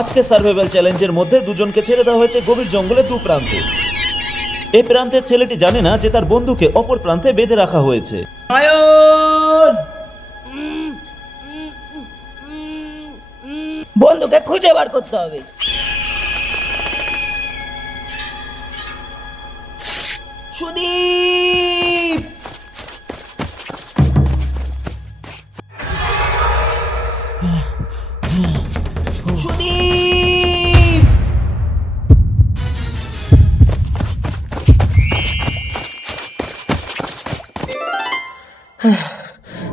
আজকে সার্ভাইভাল চ্যালেঞ্জের মধ্যে দুজনকে ছেড়ে দেওয়া হয়েছে গভীর জঙ্গলের দু প্রান্তে। এই প্রান্তের ছেলেটি জানে না যে তার বন্ধুকে অপর প্রান্তে বেঁধে রাখা হয়েছে। বন্ধুকে খুঁজে বার করতে হবে। সুদীপ, সুদীপ,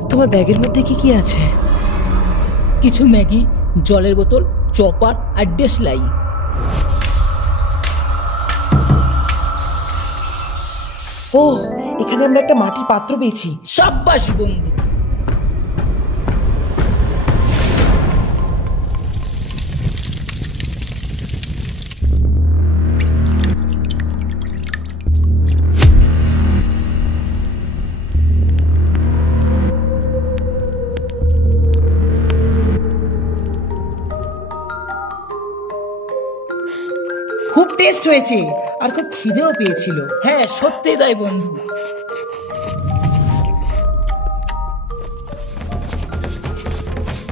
তোমার ব্যাগের মধ্যে কি কি আছে? কিছু ম্যাগি, জলের বোতল, চপার আর দেশলাই। ও, এখানে আমরা একটা মাটির পাত্র পেয়েছি। সাব্বাস বন্ধু। খুব টেস্ট হয়েছে আর খুব খিদেও পেয়েছিল। হ্যাঁ, সত্যি তাই বন্ধু।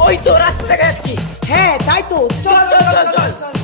ওই তো রাস্তা দেখা যাচ্ছে। হ্যাঁ তাই তো, চল চল চল চল।